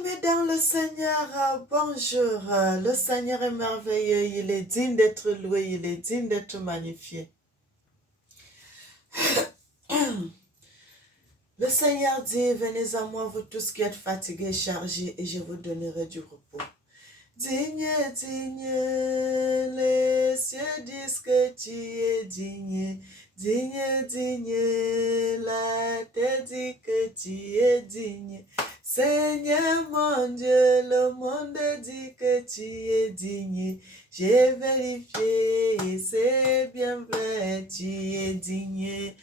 Bien-aimés dans le Seigneur, bonjour. Le Seigneur est merveilleux, il est digne d'être loué, il est digne d'être magnifié. Le Seigneur dit, venez à moi, vous tous qui êtes fatigués, chargés, et je vous donnerai du repos. Digne, digne, les cieux disent que tu es digne. Digne, digne, la terre dit que tu es digne. Seigneur mon Dieu, le monde dit que tu es digne. J'ai vérifié et c'est bien vrai, tu es digne.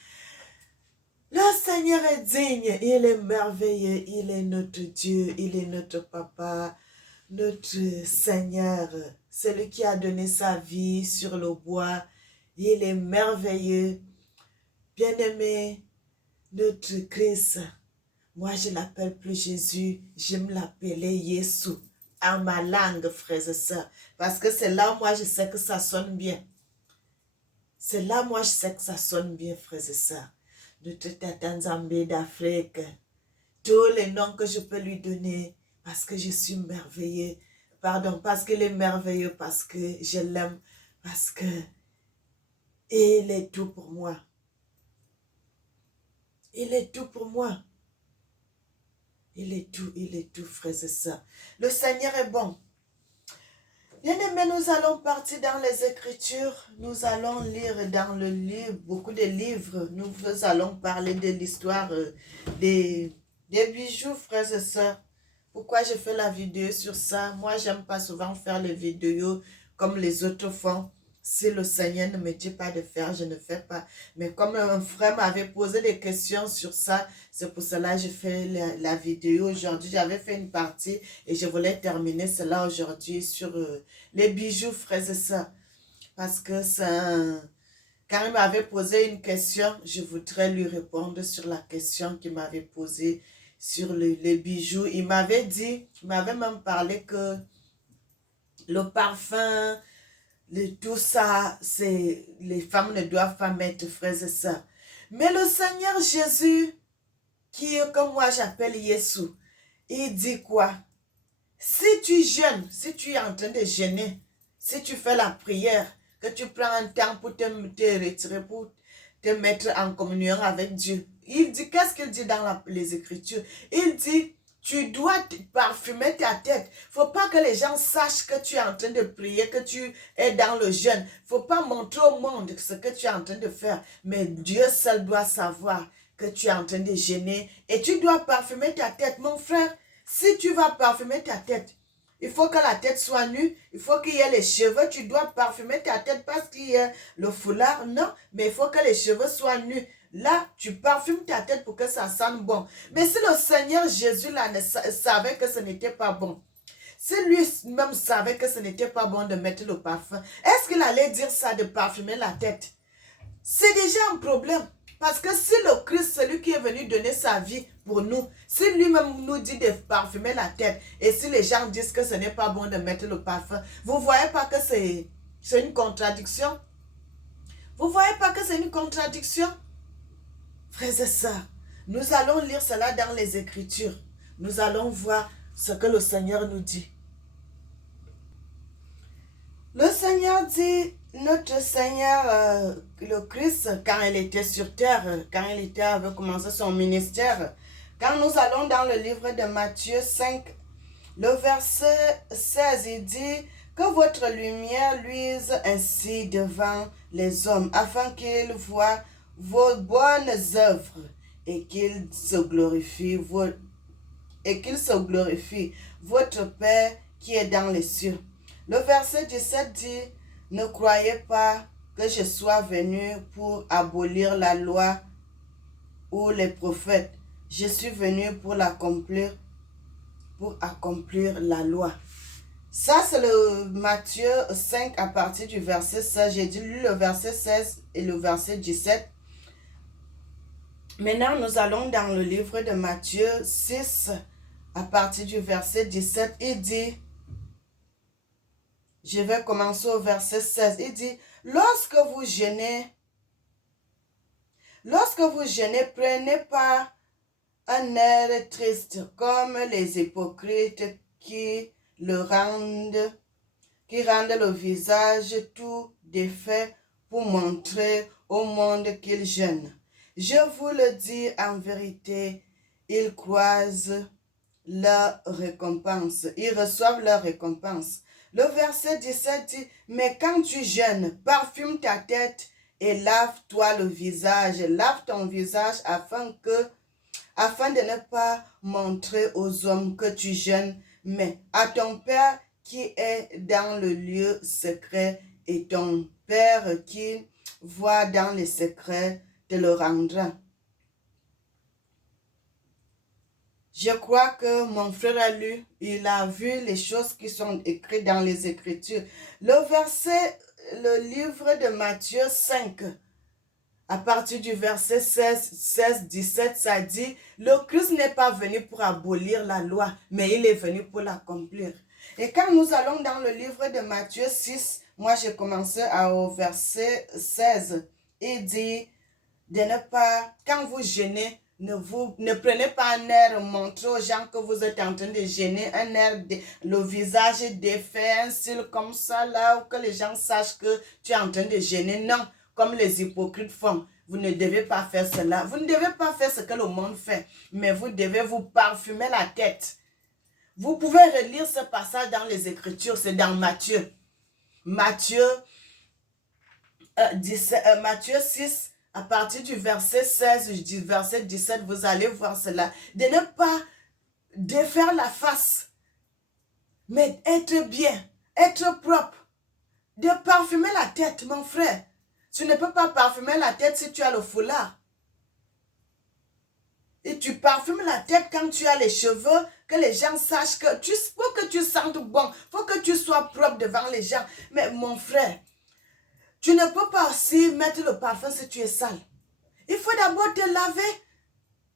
Le Seigneur est digne, il est merveilleux, il est notre Dieu, il est notre Papa, notre Seigneur, celui qui a donné sa vie sur le bois. Il est merveilleux, bien-aimé, notre Christ. Moi, je ne l'appelle plus Jésus, je me l'appelais Jésus en ma langue, frères et sœurs. Parce que c'est là, moi, je sais que ça sonne bien. C'est là, moi, je sais que ça sonne bien, frères et sœurs. Notre Tata Nzambé d'Afrique. Tous les noms que je peux lui donner, parce que je suis merveilleux. Pardon, parce qu'il est merveilleux, parce que je l'aime, parce que il est tout pour moi. Il est tout pour moi. Il est tout, frères et sœurs. Le Seigneur est bon. Bien-aimés, nous allons partir dans les Écritures. Nous allons lire dans le livre, beaucoup de livres. Nous allons parler de l'histoire des bijoux, frères et sœurs. Pourquoi je fais la vidéo sur ça? Moi, j'aime pas souvent faire les vidéos comme les autres font. Si le Seigneur ne me dit pas de faire, je ne fais pas. Mais comme un frère m'avait posé des questions sur ça, c'est pour cela que je fais la vidéo aujourd'hui. J'avais fait une partie et je voulais terminer cela aujourd'hui sur les bijoux, frères et sœurs. Parce que quand il m'avait posé une question, je voudrais lui répondre sur la question qu'il m'avait posée sur les bijoux. Il m'avait même parlé que le parfum, tout ça, les femmes ne doivent pas mettre, frères et sœurs. Mais le Seigneur Jésus, qui comme moi j'appelle Jésus, il dit quoi? Si tu jeûnes, si tu es en train de jeûner, si tu fais la prière, que tu prends un temps pour te retirer, pour te mettre en communion avec Dieu. Il dit, qu'est-ce qu'il dit dans les Écritures? Il dit, tu dois parfumer ta tête. Il ne faut pas que les gens sachent que tu es en train de prier, que tu es dans le jeûne. Il ne faut pas montrer au monde ce que tu es en train de faire. Mais Dieu seul doit savoir que tu es en train de jeûner. Et tu dois parfumer ta tête, mon frère. Si tu vas parfumer ta tête, il faut que la tête soit nue, il faut qu'il y ait les cheveux, tu dois parfumer ta tête parce qu'il y a le foulard, non, mais il faut que les cheveux soient nus. Là, tu parfumes ta tête pour que ça sente bon. Mais si le Seigneur Jésus là savait que ce n'était pas bon, si lui-même savait que ce n'était pas bon de mettre le parfum, est-ce qu'il allait dire ça de parfumer la tête? C'est déjà un problème. Parce que si le Christ, celui qui est venu donner sa vie pour nous, si lui-même nous dit de parfumer la tête, et si les gens disent que ce n'est pas bon de mettre le parfum, vous ne voyez pas que c'est une contradiction? Vous ne voyez pas que c'est une contradiction? Frères et sœurs, nous allons lire cela dans les Écritures. Nous allons voir ce que le Seigneur nous dit. Le Seigneur dit, notre Seigneur, le Christ, quand il était sur terre, quand il avait commencé son ministère, quand nous allons dans le livre de Matthieu 5, le verset 16, il dit que votre lumière luise ainsi devant les hommes, afin qu'ils voient vos bonnes œuvres et qu'ils se glorifient, votre Père qui est dans les cieux. Le verset 17 dit, ne croyez pas que je sois venu pour abolir la loi ou les prophètes. Je suis venu pour accomplir la loi. Ça, c'est le Matthieu 5 à partir du verset 16. J'ai dit le verset 16 et le verset 17. Maintenant, nous allons dans le livre de Matthieu 6 à partir du verset 17. Il dit, je vais commencer au verset 16. Il dit, lorsque vous jeûnez, prenez pas un un air triste, comme les hypocrites qui rendent le visage tout défait pour montrer au monde qu'ils jeûnent. Je vous le dis en vérité, ils croisent leur récompense. Ils reçoivent leur récompense. Le verset 17 dit, mais quand tu jeûnes, parfume ta tête et lave-toi le visage. Lave ton visage afin de ne pas montrer aux hommes que tu jeûnes, mais à ton Père qui est dans le lieu secret, et ton Père qui voit dans les secrets te le rendra. Je crois que mon frère a lu, il a vu les choses qui sont écrites dans les Écritures. Le livre de Matthieu 5, à partir du verset 16-17, ça dit, le Christ n'est pas venu pour abolir la loi, mais il est venu pour l'accomplir. Et quand nous allons dans le livre de Matthieu 6, moi j'ai commencé au verset 16, il dit de ne pas, quand vous jeûnez, ne prenez pas un air, montrez aux gens que vous êtes en train de jeûner, un air, le visage défait, un style comme ça, là, où que les gens sachent que tu es en train de jeûner. Non, comme les hypocrites font. Vous ne devez pas faire cela. Vous ne devez pas faire ce que le monde fait, mais vous devez vous parfumer la tête. Vous pouvez relire ce passage dans les Écritures, c'est dans Matthieu. Matthieu 6, à partir du verset 16, du verset 17, vous allez voir cela. De ne pas défaire la face, mais être bien, être propre. De parfumer la tête, mon frère. Tu ne peux pas parfumer la tête si tu as le foulard. Et tu parfumes la tête quand tu as les cheveux, que les gens sachent que faut que tu sentes bon, faut que tu sois propre devant les gens. Mais mon frère, tu ne peux pas aussi mettre le parfum si tu es sale. Il faut d'abord te laver.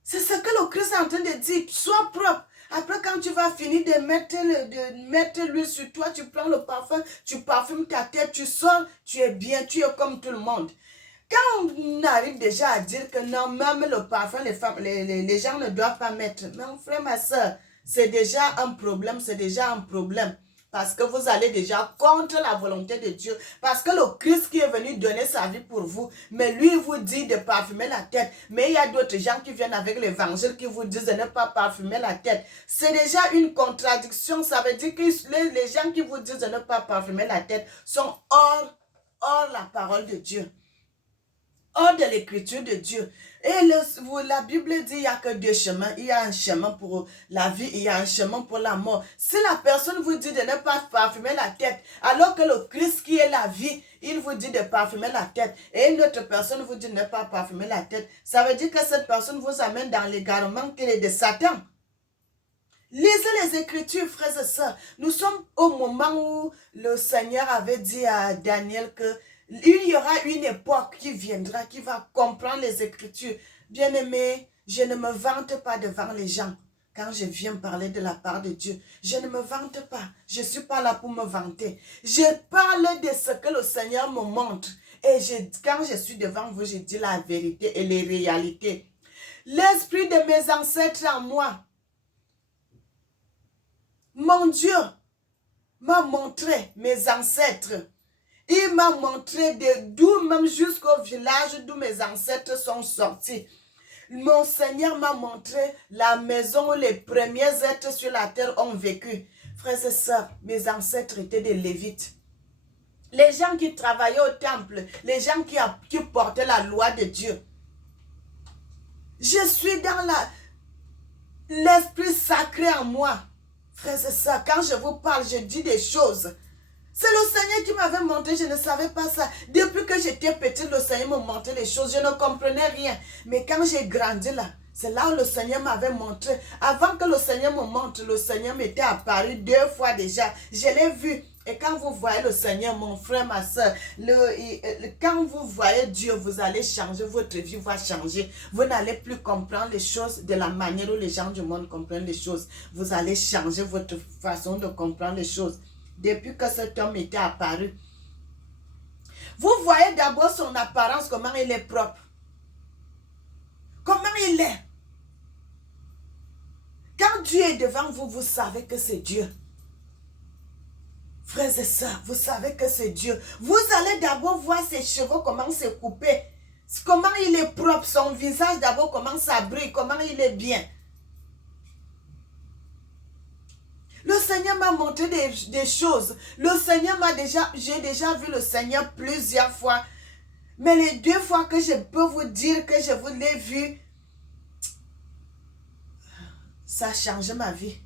C'est ce que le Christ est en train de dire. Sois propre. Après, quand tu vas finir de mettre l'huile sur toi, tu prends le parfum, tu parfumes ta tête, tu sors, tu es bien, tu es comme tout le monde. Quand on arrive déjà à dire que non, même le parfum, les gens ne doivent pas mettre. Mon frère, ma soeur, c'est déjà un problème, c'est déjà un problème. Parce que vous allez déjà contre la volonté de Dieu. Parce que le Christ qui est venu donner sa vie pour vous, mais lui vous dit de parfumer la tête. Mais il y a d'autres gens qui viennent avec l'évangile qui vous disent de ne pas parfumer la tête. C'est déjà une contradiction. Ça veut dire que les gens qui vous disent de ne pas parfumer la tête sont hors la parole de Dieu. Hors de l'écriture de Dieu. Et la Bible dit qu'il n'y a que deux chemins. Il y a un chemin pour la vie, il y a un chemin pour la mort. Si la personne vous dit de ne pas parfumer la tête, alors que le Christ qui est la vie, il vous dit de parfumer la tête, et une autre personne vous dit de ne pas parfumer la tête, ça veut dire que cette personne vous amène dans l'égarement qu'il est de Satan. Lisez les Écritures, frères et sœurs. Nous sommes au moment où le Seigneur avait dit à Daniel que il y aura une époque qui viendra, qui va comprendre les Écritures. Bien-aimé, je ne me vante pas devant les gens. Quand je viens parler de la part de Dieu, je ne me vante pas. Je ne suis pas là pour me vanter. Je parle de ce que le Seigneur me montre. Et quand je suis devant vous, je dis la vérité et les réalités. L'esprit de mes ancêtres en moi, mon Dieu m'a montré mes ancêtres. Il m'a montré d'où même jusqu'au village d'où mes ancêtres sont sortis. Mon Seigneur m'a montré la maison où les premiers êtres sur la terre ont vécu. Frères et sœurs, mes ancêtres étaient des Lévites. Les gens qui travaillaient au temple, les gens qui portaient la loi de Dieu. Je suis dans l'esprit sacré en moi. Frères et sœurs, quand je vous parle, je dis des choses. C'est le Seigneur qui m'avait montré, je ne savais pas ça. Depuis que j'étais petite, le Seigneur me montrait les choses, je ne comprenais rien. Mais quand j'ai grandi là, c'est là où le Seigneur m'avait montré. Avant que le Seigneur me montre, le Seigneur m'était apparu 2 fois déjà. Je l'ai vu. Et quand vous voyez le Seigneur, mon frère, ma soeur, quand vous voyez Dieu, vous allez changer, votre vie va changer. Vous n'allez plus comprendre les choses de la manière où les gens du monde comprennent les choses. Vous allez changer votre façon de comprendre les choses. Depuis que cet homme était apparu. Vous voyez d'abord son apparence, comment il est propre. Comment il est. Quand Dieu est devant vous, vous savez que c'est Dieu. Frères et sœurs, vous savez que c'est Dieu. Vous allez d'abord voir ses cheveux, comment se couper. Comment il est propre, son visage d'abord, comment ça brille, comment il est bien. Le Seigneur m'a montré des choses. Le Seigneur j'ai déjà vu le Seigneur plusieurs fois. Mais les 2 fois que je peux vous dire que je vous l'ai vu, ça a changé ma vie.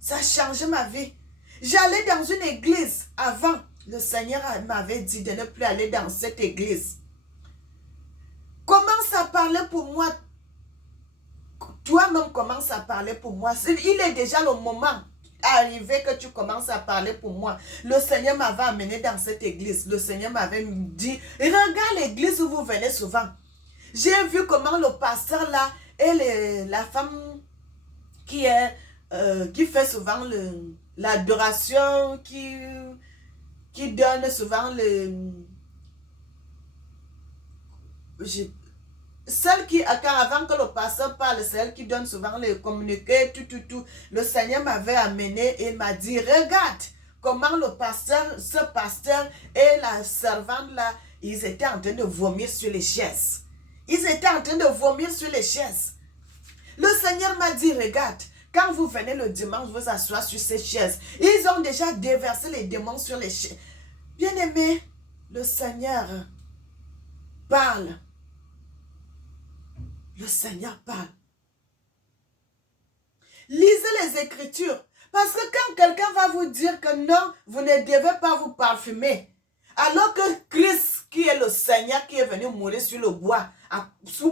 Ça a changé ma vie. J'allais dans une église avant. Le Seigneur m'avait dit de ne plus aller dans cette église. Commence à parler pour moi. Toi-même commence à parler pour moi. Il est déjà le moment arrivé que tu commences à parler pour moi. Le Seigneur m'avait amené dans cette église. Le Seigneur m'avait dit, regarde l'église où vous venez souvent. J'ai vu comment le pasteur là et la femme qui fait souvent l'adoration, qui donne souvent celle qui, avant que le pasteur parle, celle qui donne souvent les communiqués, tout. Le Seigneur m'avait amené et m'a dit, regarde comment ce pasteur et la servante là, ils étaient en train de vomir sur les chaises. Ils étaient en train de vomir sur les chaises. Le Seigneur m'a dit, regarde, quand vous venez le dimanche vous asseoir sur ces chaises, ils ont déjà déversé les démons sur les chaises. Bien-aimé, le Seigneur parle. Le Seigneur parle. Lisez les Écritures. Parce que quand quelqu'un va vous dire que non, vous ne devez pas vous parfumer, alors que Christ, qui est le Seigneur, qui est venu mourir sur le bois,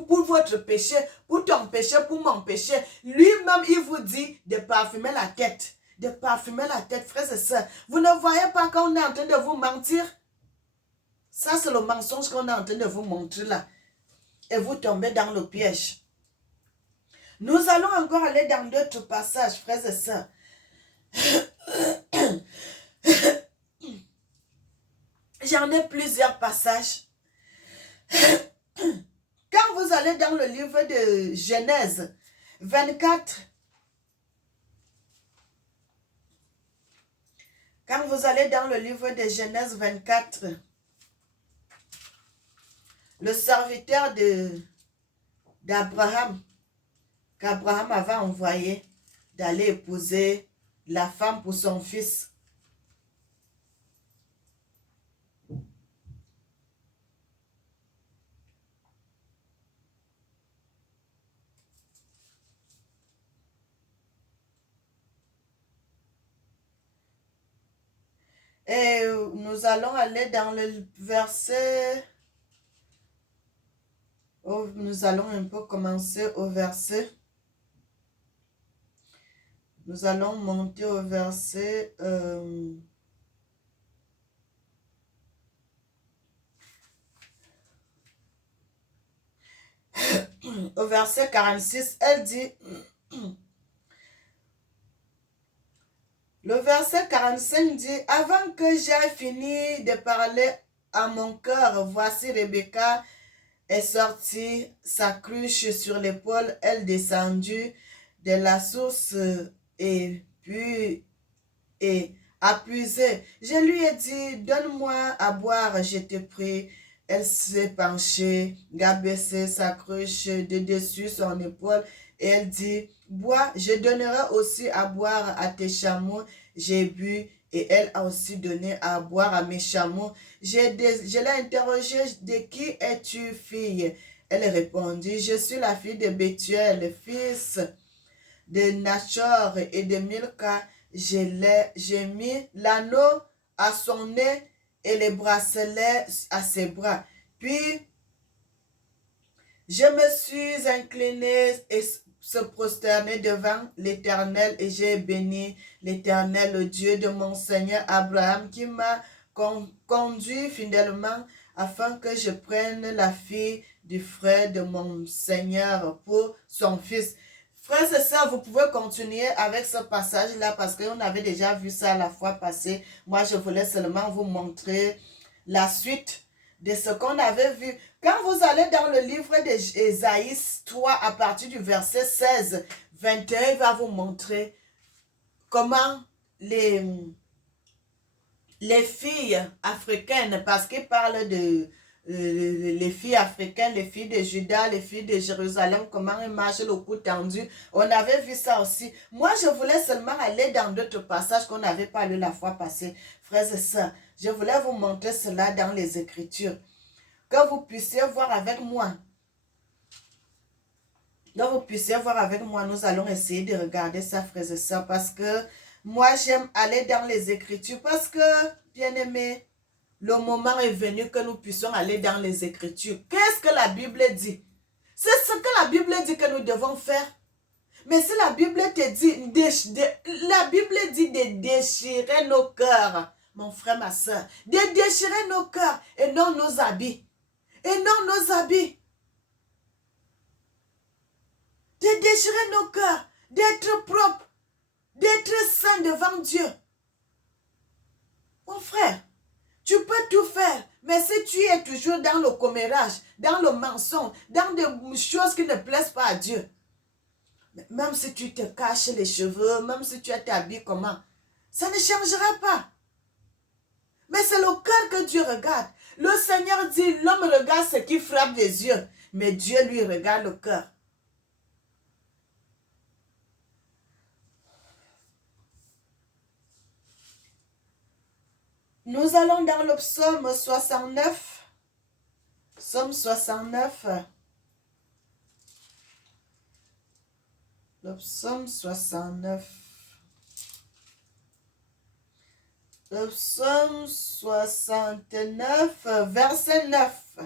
pour votre péché, pour ton péché, pour mon péché, lui-même, il vous dit de parfumer la tête. De parfumer la tête, frères et sœurs. Vous ne voyez pas qu'on est en train de vous mentir? Ça, c'est le mensonge qu'on est en train de vous montrer là. Et vous tombez dans le piège. Nous allons encore aller dans d'autres passages, frères et sœurs. J'en ai plusieurs passages. Quand vous allez dans le livre de Genèse 24, quand vous allez dans le livre de Genèse 24, le serviteur d'Abraham, qu'Abraham avait envoyé d'aller épouser la femme pour son fils. Et nous allons aller dans le verset... nous allons un peu commencer au verset. Nous allons monter au verset... au verset 46, elle dit... Le verset 45 dit, « Avant que j'aie fini de parler à mon cœur, voici Rebecca est sortie, sa cruche sur l'épaule, elle descendit de la source et a puisé. Je lui ai dit, donne-moi à boire, je te prie. Elle s'est penchée, abaissé sa cruche de dessus son épaule, et elle dit, bois, je donnerai aussi à boire à tes chameaux. J'ai bu, et elle a aussi donné à boire à mes chameaux. Je l'ai interrogée, de qui es-tu, fille? Elle répondit, je suis la fille de Bethuel, fils de Nachor et de Milka. J'ai mis l'anneau à son nez et les bracelets à ses bras. Puis, je me suis inclinée et se prosterner devant l'Éternel et j'ai béni l'Éternel, le Dieu de mon Seigneur Abraham, qui m'a conduit fidèlement afin que je prenne la fille du frère de mon Seigneur pour son fils. Frères et sœurs, vous pouvez continuer avec ce passage-là parce qu'on avait déjà vu ça la fois passée. Moi, je voulais seulement vous montrer la suite de ce qu'on avait vu. Quand vous allez dans le livre d'Ésaïe 3, à partir du verset 16, 21, il va vous montrer comment les filles africaines, parce qu'il parle de les filles africaines, les filles de Juda, les filles de Jérusalem, comment elles marchent le cou tendu. On avait vu ça aussi. Moi, je voulais seulement aller dans d'autres passages qu'on n'avait pas lu la fois passée. Frères et sœurs, je voulais vous montrer cela dans les Écritures. Que vous puissiez voir avec moi. Que vous puissiez voir avec moi. Nous allons essayer de regarder ça, frères et sœurs, parce que moi, j'aime aller dans les Écritures, parce que, bien aimé, le moment est venu que nous puissions aller dans les Écritures. Qu'est-ce que la Bible dit? C'est ce que la Bible dit que nous devons faire. Mais si la Bible te dit, la Bible dit de déchirer nos cœurs, mon frère, ma soeur, de déchirer nos cœurs et non nos habits. Et non nos habits. De déchirer nos cœurs, d'être propres, d'être saints devant Dieu. Mon frère, tu peux tout faire, mais si tu es toujours dans le commérage, dans le mensonge, dans des choses qui ne plaisent pas à Dieu, même si tu te caches les cheveux, même si tu t'habilles comment, ça ne changera pas. Mais c'est le cœur que Dieu regarde. Le Seigneur dit, l'homme regarde ce qui frappe les yeux, mais Dieu lui regarde le cœur. Nous allons dans le psaume 69. Psaume 69. Le psaume 69. Le psaume 69, verset 9.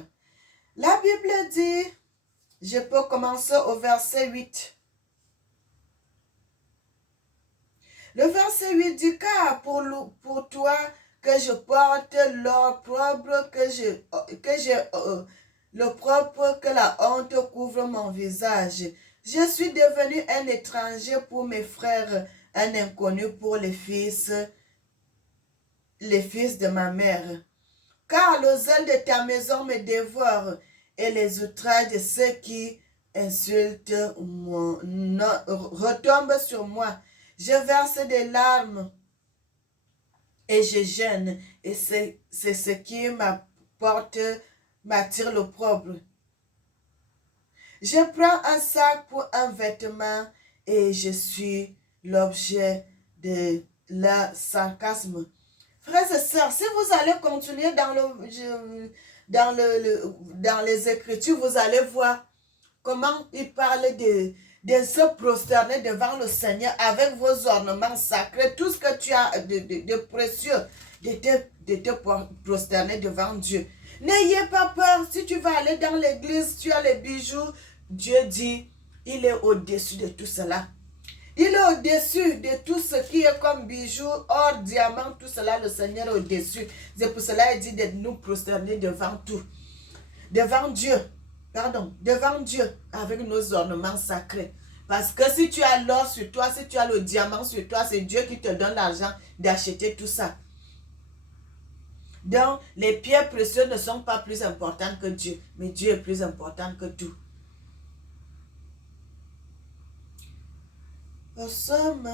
La Bible dit, je peux commencer au verset 8. Le verset 8 dit, car pour toi que je porte l'opprobre, l'opprobre que la honte couvre mon visage. Je suis devenu un étranger pour mes frères, un inconnu pour les fils de ma mère. Car le zèle de ta maison me dévore et les outrages de ceux qui insultent retombent sur moi. Je verse des larmes et je gêne, et c'est ce qui m'attire l'opprobre. Je prends un sac pour un vêtement et je suis l'objet de leur sarcasme. Frères et sœurs, si vous allez continuer dans les Écritures, vous allez voir comment il parle de se prosterner devant le Seigneur avec vos ornements sacrés, tout ce que tu as de précieux, de te prosterner devant Dieu. N'ayez pas peur, si tu vas aller dans l'église, tu as les bijoux, Dieu dit, il est au-dessus de tout cela. Il est au-dessus de tout ce qui est comme bijoux, or, diamant, tout cela, le Seigneur est au-dessus. C'est pour cela qu'il dit de nous prosterner devant tout. Devant Dieu. Pardon, devant Dieu, avec nos ornements sacrés. Parce que si tu as l'or sur toi, si tu as le diamant sur toi, c'est Dieu qui te donne l'argent d'acheter tout ça. Donc, les pierres précieuses ne sont pas plus importantes que Dieu, mais Dieu est plus important que tout. Au psaume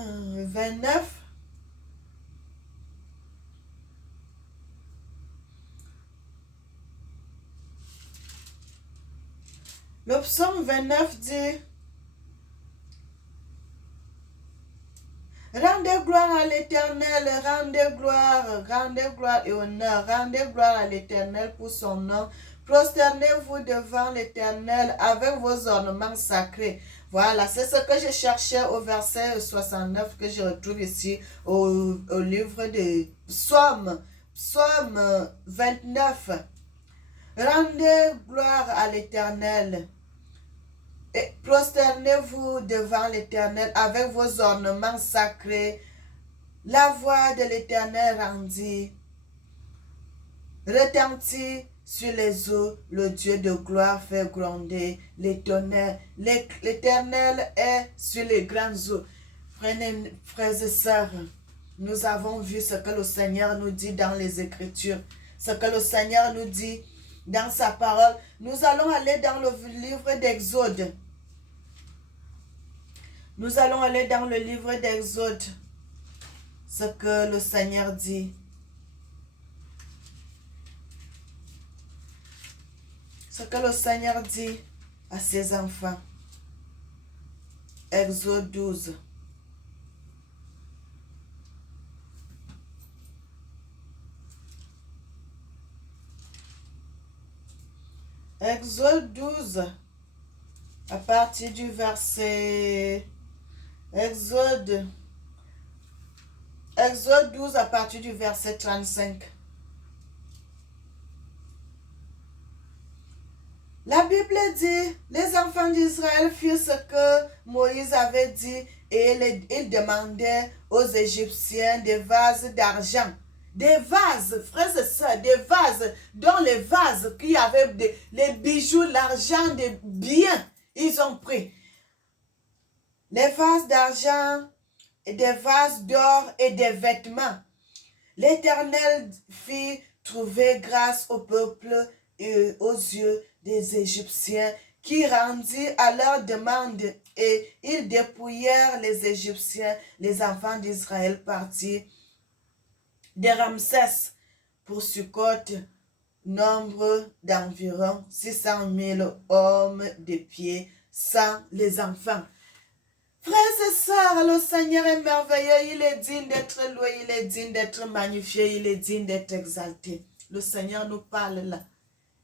29, le psaume 29 dit, rendez gloire à l'Éternel, rendez gloire et honneur, rendez gloire à l'Éternel pour son nom. Prosternez-vous devant l'Éternel avec vos ornements sacrés. Voilà, c'est ce que je cherchais au verset 69 que je retrouve ici au livre de Psaume 29. Rendez gloire à l'Éternel. Et prosternez-vous devant l'Éternel avec vos ornements sacrés. La voix de l'Éternel retentit sur les eaux. Le Dieu de gloire fait gronder les tonnerres. L'Éternel est sur les grandes eaux. Frères et sœurs, nous avons vu ce que le Seigneur nous dit dans les Écritures. Ce que le Seigneur nous dit dans sa parole. Nous allons aller dans le livre d'Exode. Nous allons aller dans le livre d'Exode, ce que le Seigneur dit. Ce que le Seigneur dit à ses enfants. Exode 12. Exode 12, à partir du verset... Exode 12, à partir du verset 35. La Bible dit, les enfants d'Israël firent ce que Moïse avait dit et ils demandaient aux Égyptiens des vases d'argent. Des vases, frères et sœurs, des vases, dans les vases qui avaient les bijoux, l'argent, des biens, ils ont pris. Les vases d'argent, et des vases d'or et des vêtements. L'Éternel fit trouver grâce au peuple et aux yeux des Égyptiens qui rendirent à leur demande et ils dépouillèrent les Égyptiens. Les enfants d'Israël partirent de Ramsès pour Sukkot, nombre d'environ 600 000 hommes de pied, sans les enfants. Frères et sœurs, le Seigneur est merveilleux, il est digne d'être loué, il est digne d'être magnifié, il est digne d'être exalté. Le Seigneur nous parle là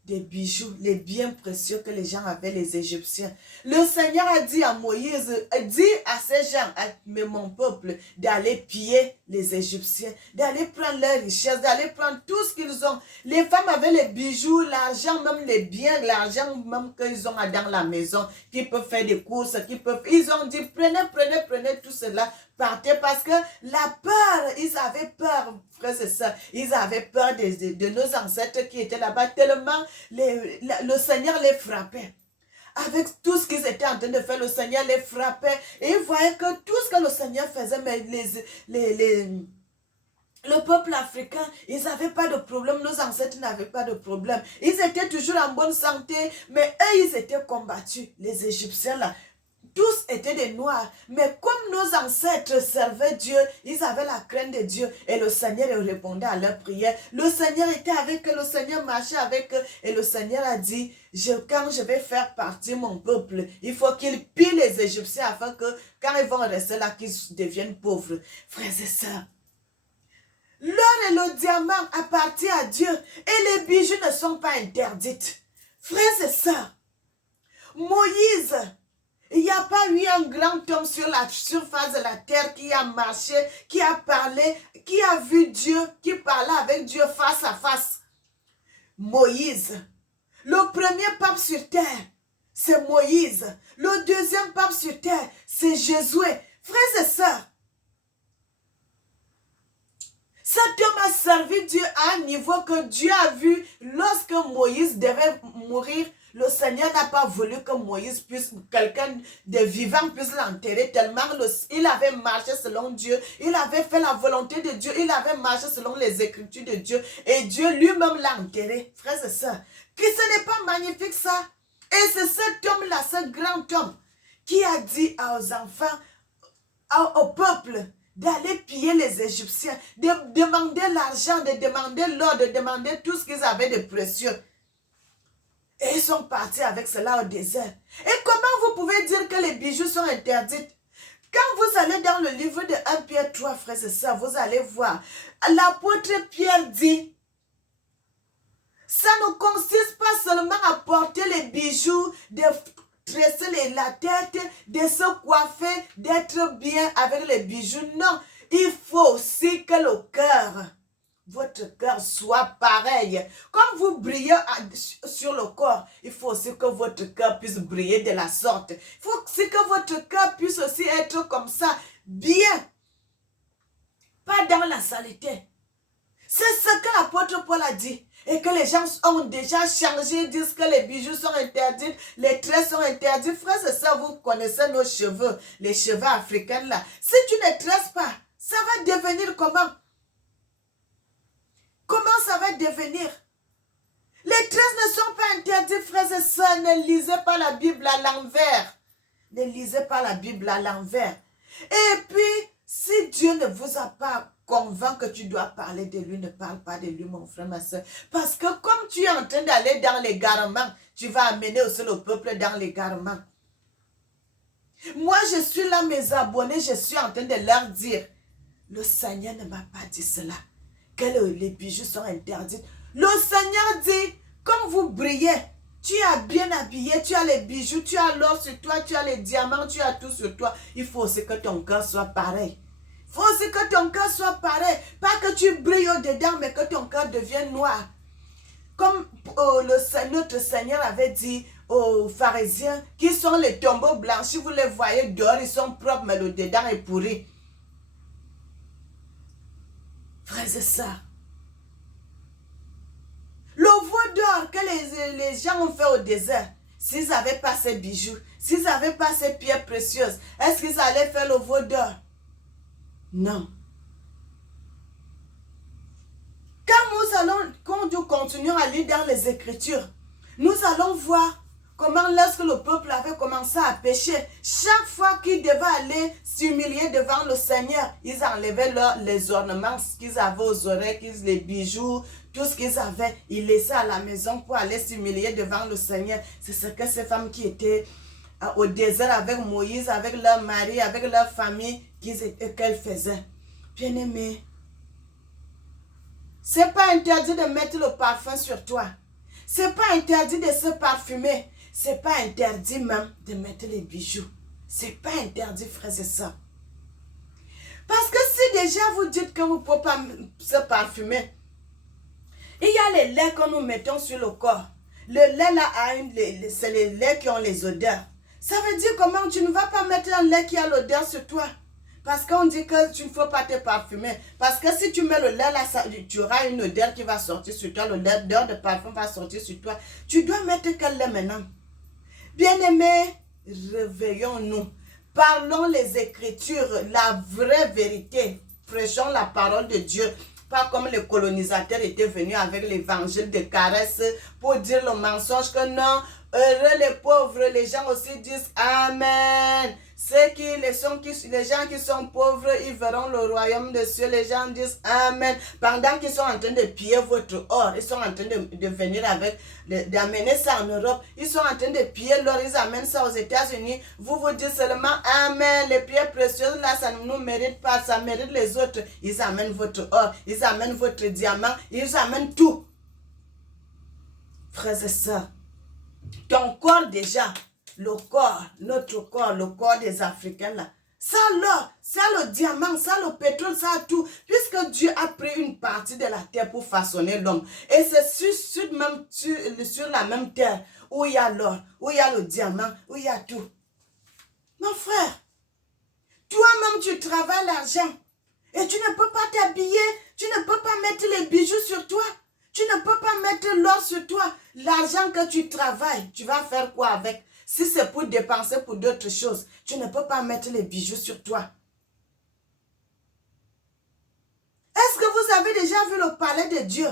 des bijoux, les biens précieux que les gens avaient, les Égyptiens. Le Seigneur a dit à Moïse, dit à ces gens, à mon peuple, d'aller piller les Égyptiens, d'aller prendre leurs richesses, d'aller prendre tout ce qu'ils ont. Les femmes avaient les bijoux, l'argent, même les biens, l'argent même qu'ils ont dans la maison, qui peuvent faire des courses, ils ont dit, prenez tout cela, partez, parce que la peur, ils avaient peur, frères et sœurs, ils avaient peur de nos ancêtres qui étaient là-bas, tellement le Seigneur les frappait. Avec tout ce qu'ils étaient en train de faire, le Seigneur les frappait. Et ils voyaient que tout ce que le Seigneur faisait, mais le peuple africain, ils n'avaient pas de problème, nos ancêtres n'avaient pas de problème. Ils étaient toujours en bonne santé, mais eux, ils étaient combattus. Les Égyptiens, là, tous étaient des noirs, mais comme nos ancêtres servaient Dieu, ils avaient la crainte de Dieu et le Seigneur répondait à leurs prières. Le Seigneur était avec eux, le Seigneur marchait avec eux et le Seigneur a dit, quand je vais faire partir mon peuple, il faut qu'ils pillent les Égyptiens afin que quand ils vont rester là, qu'ils deviennent pauvres. Frères et sœurs, l'or et le diamant appartiennent à Dieu et les bijoux ne sont pas interdits. Frères et sœurs, Moïse, il n'y a pas eu un grand homme sur la surface de la terre qui a marché, qui a parlé, qui a vu Dieu, qui parlait avec Dieu face à face. Moïse. Le premier pape sur terre, c'est Moïse. Le deuxième pape sur terre, c'est Josué. Frères et sœurs, cet homme a servi Dieu à un niveau que Dieu a vu lorsque Moïse devait mourir. Le Seigneur n'a pas voulu que Moïse puisse, quelqu'un de vivant puisse l'enterrer tellement il avait marché selon Dieu, il avait fait la volonté de Dieu, il avait marché selon les Écritures de Dieu et Dieu lui-même l'a enterré. Frères et sœurs, que ce n'est pas magnifique ça? Et c'est cet homme-là, ce grand homme, qui a dit aux enfants, au peuple, d'aller piller les Égyptiens, de demander l'argent, de demander l'or, de demander tout ce qu'ils avaient de précieux. Et ils sont partis avec cela au désert. Et comment vous pouvez dire que les bijoux sont interdits? Quand vous allez dans le livre de 1 Pierre 3, frères et sœurs, vous allez voir, l'apôtre Pierre dit, ça ne consiste pas seulement à porter les bijoux, de tresser la tête, de se coiffer, d'être bien avec les bijoux. Non, il faut aussi que le cœur, votre cœur soit pareil. Comme vous brillez sur le corps, il faut aussi que votre cœur puisse briller de la sorte. Il faut aussi que votre cœur puisse aussi être comme ça, bien. Pas dans la saleté. C'est ce que l'apôtre Paul a dit. Et que les gens ont déjà changé, disent que les bijoux sont interdits, les traits sont interdits. Frères et sœurs, vous connaissez nos cheveux, les cheveux africains là. Si tu ne tresses pas, ça va devenir comment? Comment ça va devenir? Les tresses ne sont pas interdits, frères et sœurs. Ne lisez pas la Bible à l'envers. Ne lisez pas la Bible à l'envers. Et puis, si Dieu ne vous a pas convaincu que tu dois parler de lui, ne parle pas de lui, mon frère, ma soeur. Parce que comme tu es en train d'aller dans l'égarement, tu vas amener aussi le peuple dans l'égarement. Moi, je suis là, mes abonnés, je suis en train de leur dire, le Seigneur ne m'a pas dit cela, que les bijoux sont interdits. Le Seigneur dit, comme vous brillez, tu es bien habillé, tu as les bijoux, tu as l'or sur toi, tu as les diamants, tu as tout sur toi. Il faut aussi que ton cœur soit pareil. Il faut aussi que ton cœur soit pareil. Pas que tu brilles au-dedans, mais que ton cœur devienne noir. Comme notre Seigneur avait dit aux pharisiens, qui sont les tombeaux blanchis, vous les voyez dehors, ils sont propres, mais le dedans est pourri. Frères et sœurs, le veau d'or que les gens ont fait au désert, s'ils n'avaient pas ces bijoux, s'ils n'avaient pas ces pierres précieuses, est-ce qu'ils allaient faire le veau d'or? Non. Quand nous continuons à lire dans les Écritures, nous allons voir comment lorsque le peuple avait commencé à pécher, chaque fois qu'ils devaient aller s'humilier devant le Seigneur, ils enlevaient les ornements qu'ils avaient aux oreilles, les bijoux, tout ce qu'ils avaient, ils laissaient à la maison pour aller s'humilier devant le Seigneur. C'est ce que ces femmes qui étaient au désert avec Moïse, avec leur mari, avec leur famille, qu'elles faisaient. Bien-aimés, c'est pas interdit de mettre le parfum sur toi. C'est pas interdit de se parfumer. C'est pas interdit même de mettre les bijoux. C'est pas interdit, frères et sœurs. Parce que si déjà vous dites que vous ne pouvez pas se parfumer, il y a les laits que nous mettons sur le corps. Le lait là, c'est les laits qui ont les odeurs. Ça veut dire comment tu ne vas pas mettre un lait qui a l'odeur sur toi. Parce qu'on dit que tu ne faut pas te parfumer. Parce que si tu mets le lait là, tu auras une odeur qui va sortir sur toi. L'odeur de parfum va sortir sur toi. Tu dois mettre quel lait maintenant? Bien-aimés, réveillons-nous. Parlons les Écritures, la vraie vérité. Prêchons la parole de Dieu. Pas comme les colonisateurs étaient venus avec l'évangile de caresse pour dire le mensonge que non, heureux les pauvres, les gens aussi disent Amen. Les gens qui sont pauvres, ils verront le royaume des cieux. Les gens disent Amen. Pendant qu'ils sont en train de piller votre or, ils sont en train de venir d'amener ça en Europe. Ils sont en train de piller l'or, ils amènent ça aux États-Unis. Vous vous dites seulement Amen. Les pierres précieuses, là, ça ne nous mérite pas, ça mérite les autres. Ils amènent votre or, ils amènent votre diamant, ils amènent tout. Frères et sœurs, ton corps déjà, le corps, notre corps, le corps des Africains là, ça l'or, ça le diamant, ça le pétrole, ça tout. Puisque Dieu a pris une partie de la terre pour façonner l'homme. Et c'est sur la même terre où il y a l'or, où il y a le diamant, où il y a tout. Mon frère, toi-même tu travailles l'argent. Et tu ne peux pas t'habiller, tu ne peux pas mettre les bijoux sur toi. Tu ne peux pas mettre l'or sur toi. L'argent que tu travailles, tu vas faire quoi avec? Si c'est pour dépenser pour d'autres choses, tu ne peux pas mettre les bijoux sur toi. Est-ce que vous avez déjà vu le palais de Dieu?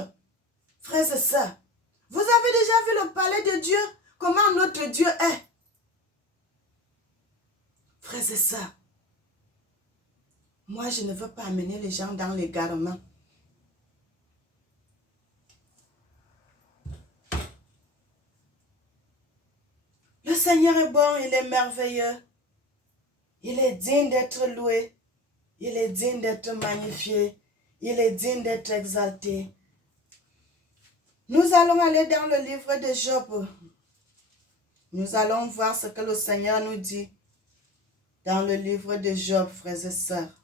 Frères et sœurs, vous avez déjà vu le palais de Dieu? Comment notre Dieu est? Frères et sœurs, moi je ne veux pas amener les gens dans l'égarement. Le Seigneur est bon, il est merveilleux. Il est digne d'être loué. Il est digne d'être magnifié. Il est digne d'être exalté. Nous allons aller dans le livre de Job. Nous allons voir ce que le Seigneur nous dit dans le livre de Job, frères et sœurs.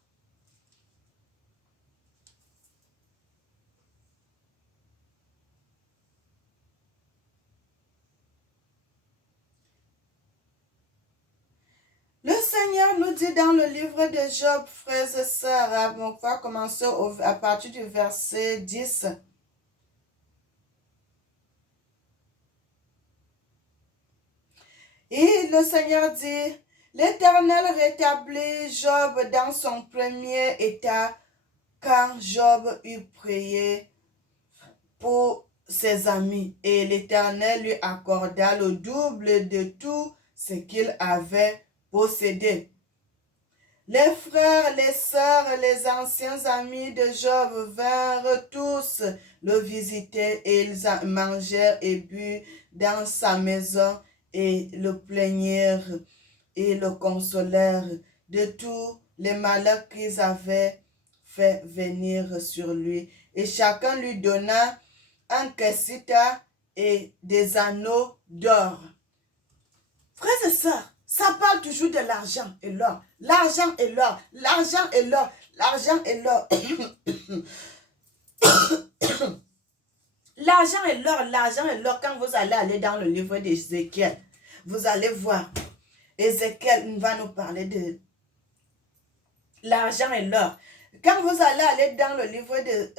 Le Seigneur nous dit dans le livre de Job, frères et sœurs, on va commencer à partir du verset 10. Et le Seigneur dit, l'Éternel rétablit Job dans son premier état quand Job eut prié pour ses amis. Et l'Éternel lui accorda le double de tout ce qu'il avait posséder. Les frères, les sœurs, les anciens amis de Job vinrent tous le visiter et ils mangèrent et burent dans sa maison et le plaignirent et le consolèrent de tous les malheurs qu'ils avaient fait venir sur lui. Et chacun lui donna un kessita et des anneaux d'or. Frères et sœurs, ça parle toujours de l'argent et l'or. L'argent et l'or, l'argent et l'or, l'argent et l'or. L'argent et l'or, l'argent et l'or. Quand vous allez aller dans le livre d'Ézéchiel, vous allez voir. Ézéchiel va nous parler de l'argent et l'or. Quand vous allez aller dans le livre de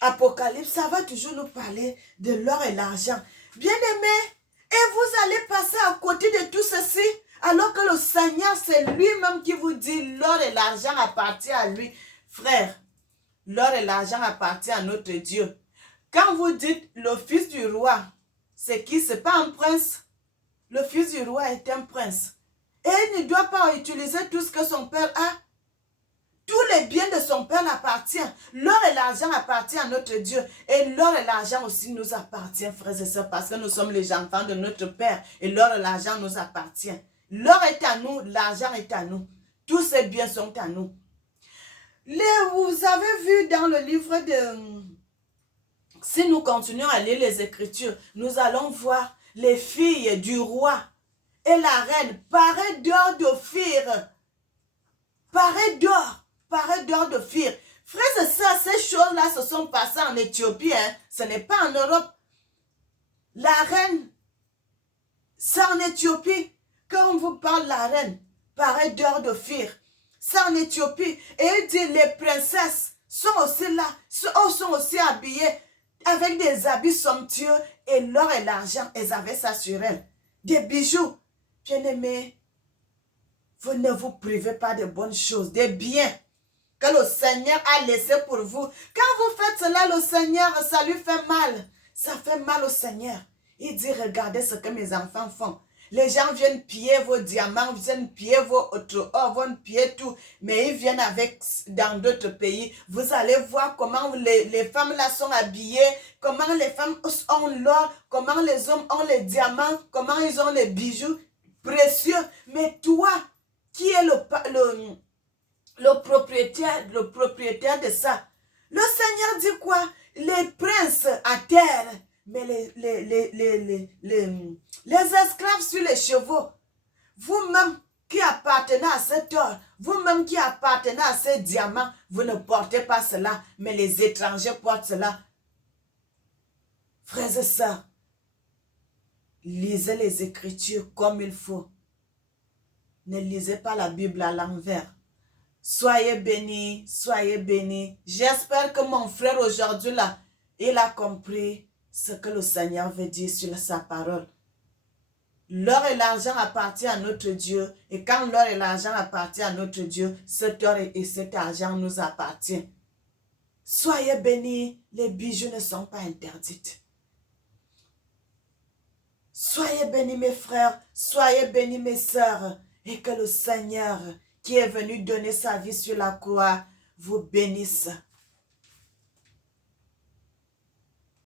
Apocalypse, ça va toujours nous parler de l'or et l'argent. Bien-aimés, et vous allez passer à côté de tout ceci, alors que le Seigneur, c'est lui-même qui vous dit l'or et l'argent appartient à lui. Frère, l'or et l'argent appartient à notre Dieu. Quand vous dites le fils du roi, c'est qui? C'est pas un prince. Le fils du roi est un prince. Et il ne doit pas utiliser tout ce que son père a. Tous les biens de son père appartiennent. L'or et l'argent appartiennent à notre Dieu. Et l'or et l'argent aussi nous appartient, frères et sœurs, parce que nous sommes les enfants de notre Père. Et l'or et l'argent nous appartient. L'or est à nous, l'argent est à nous. Tous ces biens sont à nous. Vous avez vu dans le livre de... Si nous continuons à lire les Écritures, nous allons voir les filles du roi et la reine parées d'or d'Ophir. Parées d'or d'Ophir. Frères et sœurs, ces choses-là se sont passées en Éthiopie. Hein? Ce n'est pas en Europe. La reine, c'est en Éthiopie. Quand on vous parle de la reine, parée d'or d'Ophir, c'est en Éthiopie. Et il dit, les princesses sont aussi là, sont aussi habillées avec des habits somptueux et l'or et l'argent, elles avaient ça sur elles. Des bijoux. Bien-aimés, vous ne vous privez pas de bonnes choses, des biens que le Seigneur a laissés pour vous. Quand vous faites cela, le Seigneur, ça lui fait mal. Ça fait mal au Seigneur. Il dit, regardez ce que mes enfants font. Les gens viennent piller vos diamants, viennent piller vos autres or, viennent piller tout. Mais ils viennent avec dans d'autres pays. Vous allez voir comment les femmes là sont habillées, comment les femmes ont l'or, comment les hommes ont les diamants, comment ils ont les bijoux précieux. Mais toi, qui est le propriétaire de ça? Le Seigneur dit quoi? Les princes à terre, mais les esclaves sur les chevaux. Vous-même qui appartenez à cet or, vous-même qui appartenez à ces diamants, vous ne portez pas cela, mais les étrangers portent cela. Frères et sœurs, lisez les Écritures comme il faut. Ne lisez pas la Bible à l'envers. Soyez bénis, soyez bénis. J'espère que mon frère aujourd'hui là, il a compris ce que le Seigneur veut dire sur sa parole. L'or et l'argent appartiennent à notre Dieu. Et quand l'or et l'argent appartiennent à notre Dieu, cet or et cet argent nous appartiennent. Soyez bénis, les bijoux ne sont pas interdits. Soyez bénis mes frères, soyez bénis mes sœurs. Et que le Seigneur qui est venu donner sa vie sur la croix vous bénisse